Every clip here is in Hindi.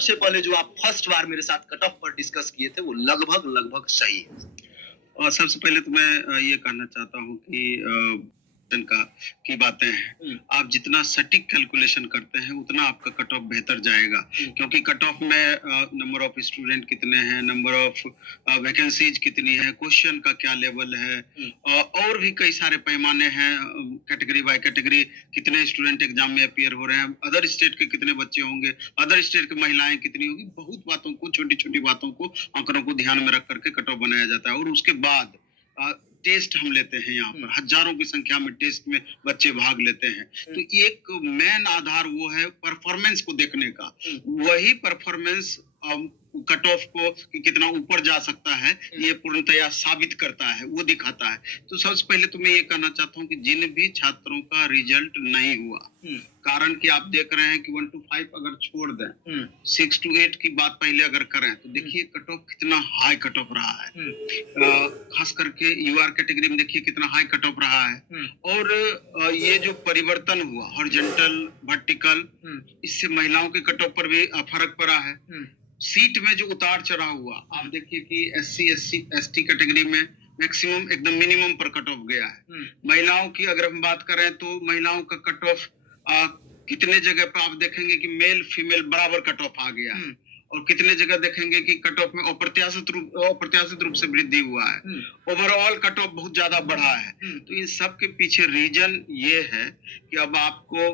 सबसे पहले जो आप फर्स्ट बार मेरे साथ कट ऑफ पर डिस्कस किए थे वो लगभग सही है। और सबसे पहले तो मैं ये कहना चाहता हूँ कि का की बातें हैं, आप जितना सटीक कैलकुलेशन करते हैं उतना आपका कट ऑफ बेहतर जाएगा, क्योंकि कट ऑफ में नंबर ऑफ स्टूडेंट कितने हैं, नंबर ऑफ वैकेंसीज कितनी है, क्वेश्चन का क्या लेवल है, और भी कई सारे पैमाने हैं, कैटेगरी बाय कैटेगरी कितने स्टूडेंट एग्जाम में अपीयर हो रहे हैं, अदर स्टेट के कितने बच्चे होंगे, अदर स्टेट की महिलाएं कितनी होगी, बहुत बातों को, छोटी छोटी बातों को, आंकड़ों को ध्यान में रख करके कट ऑफ बनाया जाता है। और उसके बाद टेस्ट हम लेते हैं, यहाँ पर हजारों की संख्या में टेस्ट में बच्चे भाग लेते हैं। तो एक मेन आधार वो है परफॉर्मेंस को देखने का, वही परफॉर्मेंस कट ऑफ को कि कितना ऊपर जा सकता है ये पूर्णतया साबित करता है, वो दिखाता है। तो सबसे पहले तो मैं ये कहना चाहता हूँ कि जिन भी छात्रों का रिजल्ट नहीं हुआ, कारण कि आप देख रहे हैं कि 1 to 5 अगर छोड़ दें, 6 to 8 की बात पहले अगर करें तो देखिए कट ऑफ कितना हाई कट ऑफ रहा है। खास करके यूआर कैटेगरी में देखिए कितना हाई कट ऑफ रहा है। और ये जो परिवर्तन हुआ हॉरिजॉन्टल वर्टिकल, इससे महिलाओं के कट ऑफ पर भी फर्क पड़ा है। सीट में जो उतार चढ़ाव हुआ, आप देखिए कि SC ST कैटेगरी में मैक्सिमम एकदम मिनिमम पर कट ऑफ गया है। महिलाओं की अगर हम बात करें तो महिलाओं का कट ऑफ कितने जगह पे आप देखेंगे कि मेल फीमेल बराबर कट ऑफ आ गया है, और कितने जगह देखेंगे कि कट ऑफ में अप्रत्याशित रूप से वृद्धि हुआ है। ओवरऑल कट ऑफ बहुत ज्यादा बढ़ा है। तो इन सब के पीछे रीजन ये है कि अब आपको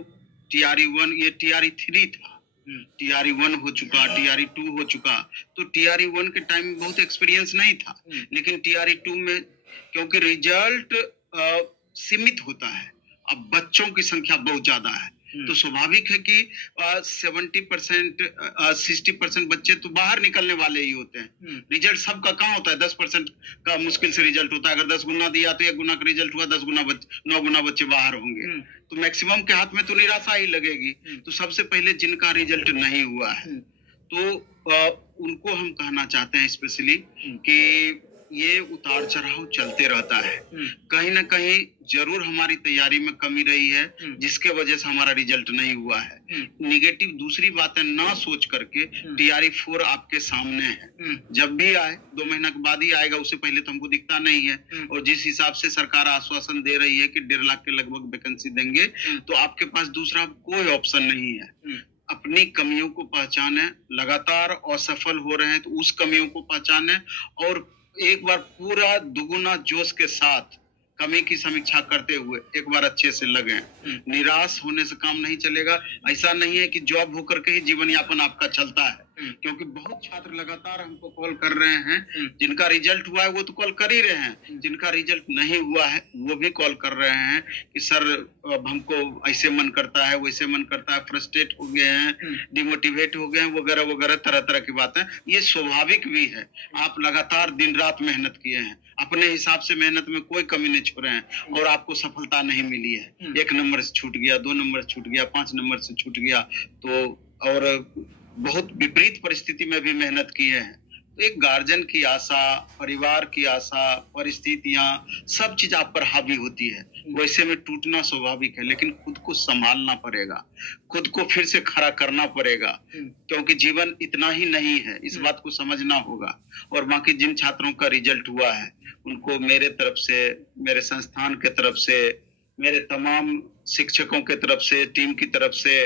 TRE1, ये TRE3 था, TRE1 हो चुका, TRE2 हो चुका। तो TRE1 के टाइम में बहुत एक्सपीरियंस नहीं था, लेकिन TRE2 में क्योंकि रिजल्ट सीमित होता है, अब बच्चों की संख्या बहुत ज्यादा है, तो स्वाभाविक है कि 70% 60% बच्चे तो बाहर निकलने वाले ही होते हैं। रिजल्ट सबका कहाँ होता है, 10% का मुश्किल से रिजल्ट होता है। अगर 10 गुना दिया तो 1 गुना का रिजल्ट हुआ, 9 गुना बच्चे बाहर होंगे, तो मैक्सिमम के हाथ में तो निराशा ही लगेगी। तो सबसे पहले जिनका रिजल्ट नहीं हुआ है तो उनको हम कहना चाहते हैं स्पेशली कि ये उतार चढ़ाव चलते रहता है। कहीं ना कहीं जरूर हमारी तैयारी में कमी रही है, जिसके वजह से हमारा रिजल्ट नहीं हुआ है। निगेटिव दूसरी बातें ना सोच करके TRE4 आपके सामने है, जब भी आए 2 महीना के बाद ही आएगा, उससे पहले तो हमको दिखता नहीं है। और जिस हिसाब से सरकार आश्वासन दे रही है कि 1.5 लाख के लगभग वैकेंसी देंगे, तो आपके पास दूसरा कोई ऑप्शन नहीं है। अपनी कमियों को पहचाने, लगातार असफल हो रहे हैं तो उस कमियों को पहचाने, और एक बार पूरा दुगुना जोश के साथ कमी की समीक्षा करते हुए एक बार अच्छे से लगे। निराश होने से काम नहीं चलेगा। ऐसा नहीं है कि जॉब होकर के ही जीवन यापन आपका चलता है, क्योंकि बहुत छात्र लगातार हमको कॉल कर रहे हैं। जिनका रिजल्ट हुआ है वो तो कॉल कर ही रहे हैं, जिनका रिजल्ट नहीं हुआ है वो भी कॉल कर रहे हैं कि सर अब हमको ऐसे मन करता है, वैसे मन करता है, फ्रस्ट्रेट हो गए हैं, डिमोटिवेट हो गए हैं, वगैरह वगैरह तरह तरह की बातें। ये स्वाभाविक भी है। आप लगातार दिन रात मेहनत किए हैं, अपने हिसाब से मेहनत में कोई कमी नहीं छोड़े हैं, और आपको सफलता नहीं मिली है। 1 नंबर से छूट गया, 2 नंबर से छूट गया, 5 नंबर से छूट गया, तो और बहुत विपरीत परिस्थिति में भी मेहनत की है। तो एक गार्जियन की आशा, परिवार की आशा, परिस्थितियां, सब चीज आप पर हावी होती है। वैसे में टूटना स्वाभाविक है, लेकिन खुद को संभालना पड़ेगा, खुद को फिर से खड़ा करना पड़ेगा, क्योंकि जीवन इतना ही नहीं है, इस बात को समझना होगा। और बाकी जिन छात्रों का रिजल्ट हुआ है उनको मेरे तरफ से, मेरे संस्थान के तरफ से, मेरे तमाम शिक्षकों के तरफ से, टीम की तरफ से,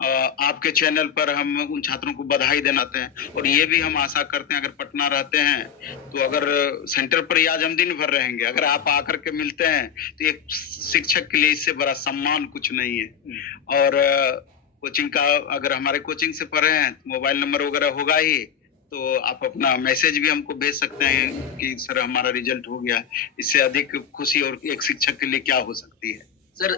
आपके चैनल पर हम उन छात्रों को बधाई देना चाहते हैं। और ये भी हम आशा करते हैं, अगर पटना रहते हैं तो अगर सेंटर पर ही आज हम दिन भर रहेंगे, अगर आप आकर के मिलते हैं तो एक शिक्षक के लिए इससे बड़ा सम्मान कुछ नहीं है। और कोचिंग का, अगर हमारे कोचिंग से पढ़े हैं तो मोबाइल नंबर वगैरह होगा ही, तो आप अपना मैसेज भी हमको भेज सकते हैं कि सर हमारा रिजल्ट हो गया। इससे अधिक खुशी और एक शिक्षक के लिए क्या हो सकती है। सर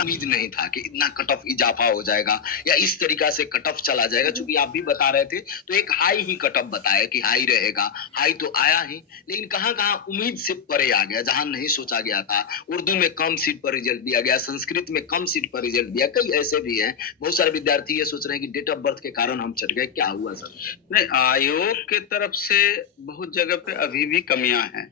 उम्मीद नहीं था कि इतना कट ऑफ इजाफा हो जाएगा या इस तरीका से कट ऑफ चला जाएगा। चूंकि आप भी बता रहे थे तो एक हाई ही कट ऑफ बताया कि हाई रहेगा, हाई तो आया ही, लेकिन कहां कहां उम्मीद से परे आ गया, जहां नहीं सोचा गया था। उर्दू में कम सीट पर रिजल्ट दिया गया, संस्कृत में कम सीट पर रिजल्ट दिया, कई ऐसे भी हैं। बहुत सारे विद्यार्थी ये सोच रहे हैं कि डेट ऑफ बर्थ के कारण हम चट गए, क्या हुआ सर? नहीं, आयोग के तरफ से बहुत जगह पे अभी भी कमियां हैं,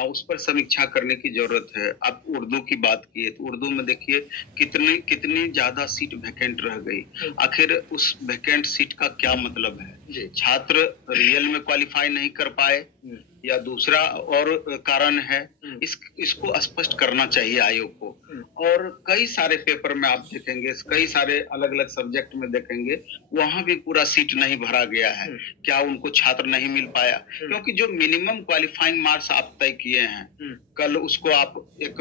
उस पर समीक्षा करने की जरूरत है। आप उर्दू की बात किए तो उर्दू में देखिए कितनी कितनी ज्यादा सीट वैकेंट रह गई। आखिर उस वैकेंट सीट का क्या मतलब है? छात्र रियल में क्वालिफाई नहीं कर पाए या दूसरा और कारण है? इसको स्पष्ट करना चाहिए आयोग को। और कई सारे पेपर में आप देखेंगे, कई सारे अलग अलग सब्जेक्ट में देखेंगे, वहां भी पूरा सीट नहीं भरा गया है। क्या उनको छात्र नहीं मिल पाया? क्योंकि जो मिनिमम क्वालिफाइंग मार्क्स आप तय किए हैं, कल उसको आप एक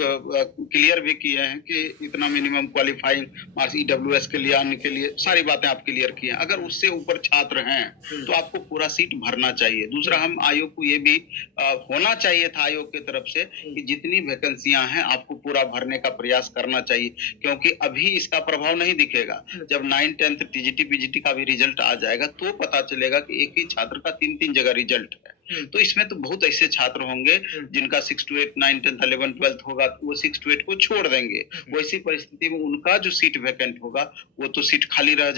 क्लियर भी किए हैं कि इतना मिनिमम क्वालिफाइंग मार्क्स ईडब्ल्यूएस के लिए, अन्य के लिए, सारी बातें आप क्लियर किए हैं। अगर उससे ऊपर छात्र हैं तो आपको पूरा सीट भरना चाहिए। दूसरा, हम आयोग को ये भी होना चाहिए था आयोग की तरफ से कि जितनी वैकेंसियां हैं आपको पूरा भरने का प्रयास करना चाहिए, क्योंकि अभी इसका प्रभाव नहीं दिखेगा। जब 9, 10 टीजीटी पीजीटी का भी रिजल्ट आ जाएगा तो पता चलेगा कि एक ही छात्र का 3-3 जगह रिजल्ट है। तो इसमें तो बहुत ऐसे छात्र होंगे जिनका 6 to 8, 9, 10, 11, 12 होगा, वो 6 to 8 को छोड़ देंगे। वैसी परिस्थिति में उनका जो सीट वैकेंट होगा वो तो सीट खाली रह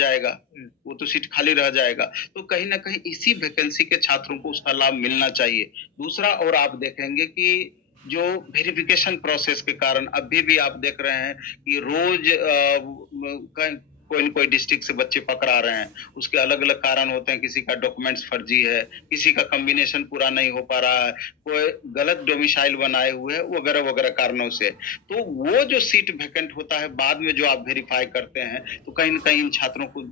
जाएगा, तो कहीं ना कहीं इसी वैकेंसी के छात्रों को उसका लाभ मिलना चाहिए। दूसरा, और आप देखेंगे कि जो वेरिफिकेशन प्रोसेस के कारण अभी भी आप देख रहे हैं कि रोज कोई न कोई डिस्ट्रिक्ट से बच्चे पकड़ा रहे हैं। उसके अलग अलग कारण होते हैं, किसी का डॉक्यूमेंट्स फर्जी है, किसी का कॉम्बिनेशन पूरा नहीं हो पा रहा है, कोई गलत डोमिसाइल बनाए हुए है, वगैरह वगैरह कारणों से। तो वो जो सीट वैकेंट होता है बाद में जो आप वेरीफाई करते हैं, तो कहीं ना कहीं इन छात्रों को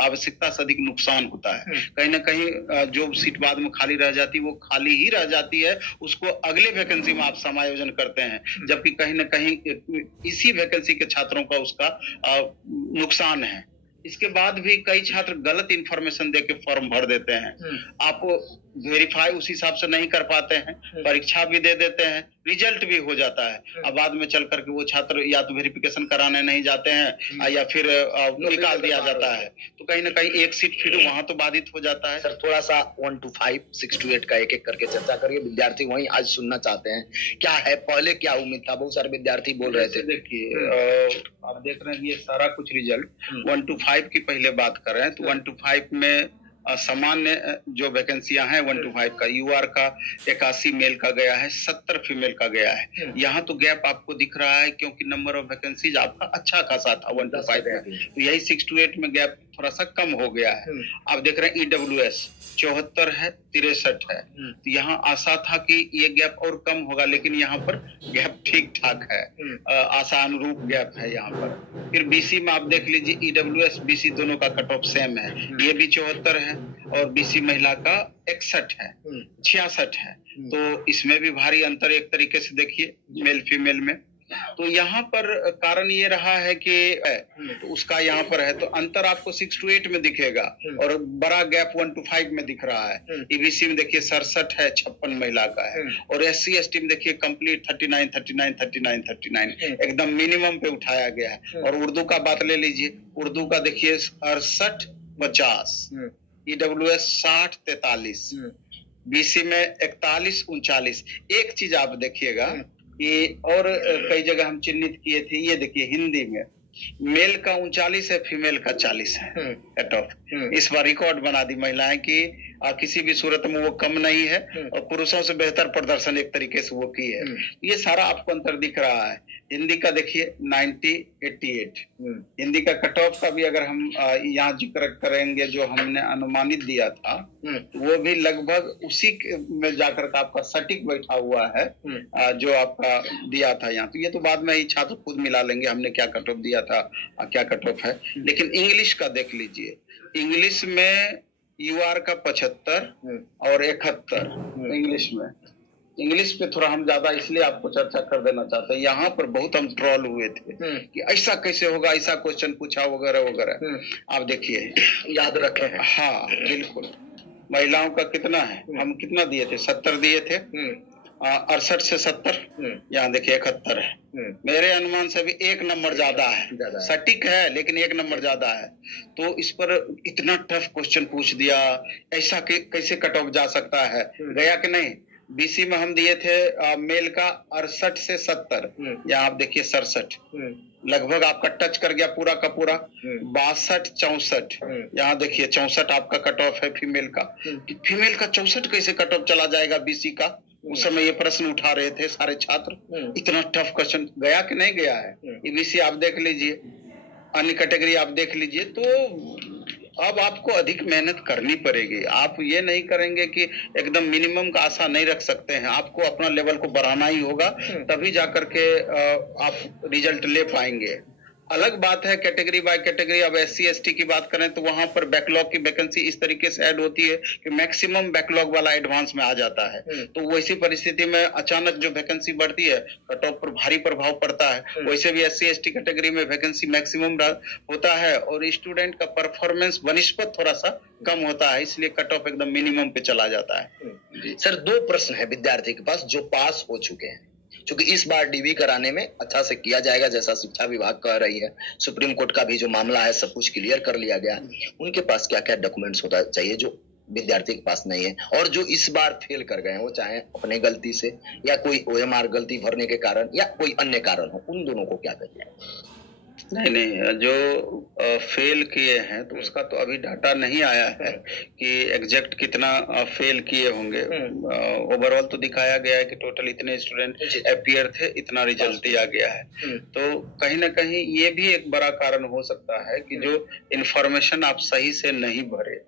आवश्यकता से अधिक नुकसान होता है। कहीं ना कहीं जो सीट बाद में खाली रह जाती है वो खाली ही रह जाती है, उसको अगले वैकेंसी में आप समायोजन करते हैं, जबकि कहीं ना कहीं इसी वैकेंसी के छात्रों का उसका नुकसान है। इसके बाद भी कई छात्र गलत इंफॉर्मेशन देके फॉर्म भर देते हैं, आपको वेरीफाई उस हिसाब से नहीं कर पाते हैं, परीक्षा भी दे देते हैं, रिजल्ट भी हो जाता है। अब बाद में चल करके वो छात्र या तो वेरिफिकेशन कराने नहीं जाते हैं या फिर निकाल दिया जाता है, तो कहीं ना कहीं एक सीट फिर वहां तो बाधित हो जाता है। सर, थोड़ा सा 1 to 5, 6 to 8 का एक एक करके चर्चा करिए। विद्यार्थी वही आज सुनना चाहते हैं, क्या है, पहले क्या उम्मीद था? बहुत सारे विद्यार्थी बोल रहे थे। देखिए, आप देख रहे हैं ये सारा कुछ रिजल्ट 1 to 5 की पहले बात कर रहे हैं, तो 1 to 5 में सामान्य जो वैकेंसियां हैं 1 to 5 का, यूआर का 81 मेल का गया है, 70 फीमेल का गया है। यहाँ तो गैप आपको दिख रहा है क्योंकि नंबर ऑफ वैकेंसीज आपका अच्छा खासा था 1 to 5 में, तो यही 6 to 8 में गैप थोड़ा सा कम हो गया है। आप देख रहे हैं ईडब्ल्यूएस 74 है, 63 है, तो यहाँ आशा था कि ये गैप और कम होगा, लेकिन यहाँ पर गैप ठीक ठाक है, आशा अनुरूप गैप है यहाँ पर। फिर बीसी में आप देख लीजिए, ईडब्ल्यूएस बीसी दोनों का कट ऑफ सेम है, ये भी 74 है और बीसी महिला का 61 है, 66 है, तो इसमें भी भारी अंतर एक तरीके से देखिए मेल फीमेल में। तो यहाँ पर कारण ये रहा है कि तो उसका यहाँ पर है, तो अंतर आपको 6 to 8 में दिखेगा और बड़ा गैप 1 to 5 में दिख रहा है। ईबीसी में देखिए 67 है, 56 महिला का है, और SC ST में देखिए कंप्लीट 39, 39, 39, 39 एकदम मिनिमम पे उठाया गया है। और उर्दू का बात ले लीजिए, उर्दू का देखिए 68, 50, ईडब्ल्यूएस 60, 43, बीसी में 41, 39। एक चीज आप देखिएगा कि और कई जगह हम चिन्हित किए थे, ये देखिए हिंदी में मेल का 39 है, फीमेल का 40 है कट ऑफ। इस बार रिकॉर्ड बना दी महिलाएं कि किसी भी सूरत में वो कम नहीं है और पुरुषों से बेहतर प्रदर्शन एक तरीके से वो की है। ये सारा आपको अंतर दिख रहा है। हिंदी का देखिए 90, 88, हिंदी का कट ऑफ का भी अगर हम यहाँ जिक्र करेंगे जो हमने अनुमानित दिया था, वो भी लगभग उसी में जाकर के आपका सटीक बैठा हुआ है जो आपका दिया था यहाँ। तो ये तो बाद में ही छात्र खुद मिला लेंगे हमने क्या कट ऑफ दिया था, क्या कट ऑफ है। लेकिन इंग्लिश का देख लीजिए, इंग्लिश में यूआर का 75 और 71 इंग्लिश पे थोड़ा हम ज्यादा इसलिए आपको चर्चा कर देना चाहते हैं, यहाँ पर बहुत हम ट्रोल हुए थे कि ऐसा कैसे होगा, ऐसा क्वेश्चन पूछा वगैरह वगैरह। आप देखिए, याद रखें। हाँ बिल्कुल, महिलाओं का कितना है, हम कितना दिए थे, 70 दिए थे, 68 से 70, यहाँ देखिए 71 है। मेरे अनुमान से भी 1 नंबर ज्यादा है, सटीक है लेकिन 1 नंबर ज्यादा है। तो इस पर इतना टफ क्वेश्चन पूछ दिया, ऐसा कैसे कट ऑफ जा सकता है, गया कि नहीं। बीसी में हम दिए थे मेल का 68 से 70, यहाँ आप देखिए 67, लगभग आपका टच कर गया पूरा का पूरा। 62, 64, यहाँ देखिए 64 आपका कट ऑफ है फीमेल का। फीमेल का 64 कैसे कट ऑफ चला जाएगा बीसी का, उस समय ये प्रश्न उठा रहे थे सारे छात्र, इतना टफ क्वेश्चन गया कि नहीं गया है। ईबीसी आप देख लीजिए, अन्य कैटेगरी आप देख लीजिए, तो अब आपको अधिक मेहनत करनी पड़ेगी। आप ये नहीं करेंगे कि एकदम मिनिमम का आशा नहीं रख सकते हैं, आपको अपना लेवल को बढ़ाना ही होगा, तभी जाकर के आप रिजल्ट ले पाएंगे। अलग बात है कैटेगरी बाय कैटेगरी। अब SC ST की बात करें तो वहां पर बैकलॉग की वैकेंसी इस तरीके से ऐड होती है कि मैक्सिमम बैकलॉग वाला एडवांस में आ जाता है, तो वैसी परिस्थिति में अचानक जो वैकेंसी बढ़ती है कट ऑफ पर भारी प्रभाव पड़ता है। वैसे भी SC ST कैटेगरी में वैकेंसी मैक्सिमम होता है और स्टूडेंट का परफॉर्मेंस बनिस्बत थोड़ा सा कम होता है, इसलिए कट ऑफ एकदम मिनिमम पे चला जाता है। सर 2 प्रश्न है विद्यार्थी के पास जो पास हो चुके हैं, क्योंकि इस बार DV कराने में अच्छा से किया जाएगा जैसा शिक्षा विभाग कह रही है, सुप्रीम कोर्ट का भी जो मामला है सब कुछ क्लियर कर लिया गया। उनके पास क्या क्या डॉक्यूमेंट्स होता चाहिए जो विद्यार्थी के पास नहीं है, और जो इस बार फेल कर गए हैं वो चाहे अपने गलती से या कोई OMR गलती भरने के कारण या कोई अन्य कारण हो, उन दोनों को क्या करिए? नहीं, जो फेल किए हैं तो उसका तो अभी डाटा नहीं आया है कि एग्जैक्ट कितना फेल किए होंगे। ओवरऑल तो दिखाया गया है कि टोटल इतने स्टूडेंट अपीयर थे, इतना रिजल्ट दिया गया है। तो कहीं ना कहीं ये भी एक बड़ा कारण हो सकता है कि जो इंफॉर्मेशन आप सही से नहीं भरे,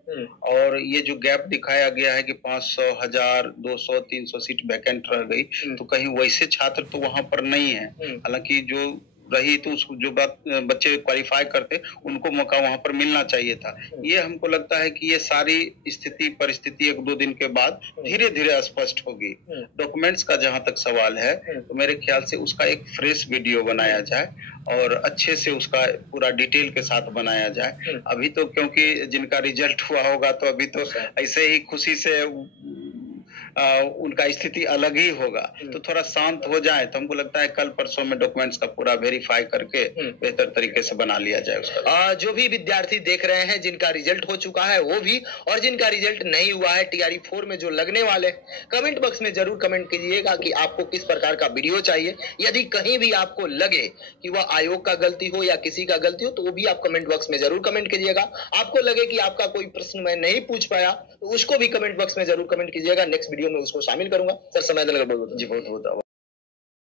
और ये जो गैप दिखाया गया है कि 500, 1000, 200, 300 सीट वैकेंट रह गई, तो कहीं वैसे छात्र तो वहां पर नहीं है। हालांकि जो रही तो जो बच्चे क्वालिफाई करते उनको मौका वहां पर मिलना चाहिए था। ये हमको लगता है कि ये सारी स्थिति परिस्थिति 1-2 दिन के बाद धीरे धीरे स्पष्ट होगी। डॉक्यूमेंट्स का जहां तक सवाल है तो मेरे ख्याल से उसका एक फ्रेश वीडियो बनाया जाए और अच्छे से उसका पूरा डिटेल के साथ बनाया जाए। अभी तो क्योंकि जिनका रिजल्ट हुआ होगा तो अभी तो ऐसे ही खुशी से उनका स्थिति अलग ही होगा, तो थोड़ा शांत हो जाए तो हमको लगता है कल परसों में डॉक्यूमेंट्स का पूरा वेरीफाई करके बेहतर तरीके से बना लिया जाए उसका। जो भी विद्यार्थी देख रहे हैं जिनका रिजल्ट हो चुका है वो भी, और जिनका रिजल्ट नहीं हुआ है TRE 4 में जो लगने वाले, कमेंट बॉक्स में जरूर कमेंट कीजिएगा कि आपको किस प्रकार का वीडियो चाहिए। यदि कहीं भी आपको लगे कि वह आयोग का गलती हो या किसी का गलती हो तो वो भी आप कमेंट बॉक्स में जरूर कमेंट कीजिएगा। आपको लगे कि आपका कोई प्रश्न मैं नहीं पूछ पाया तो उसको भी कमेंट बॉक्स में जरूर कमेंट कीजिएगा, नेक्स्ट वीडियो में उसको शामिल करूंगा। सर समय देने का बहुत बहुत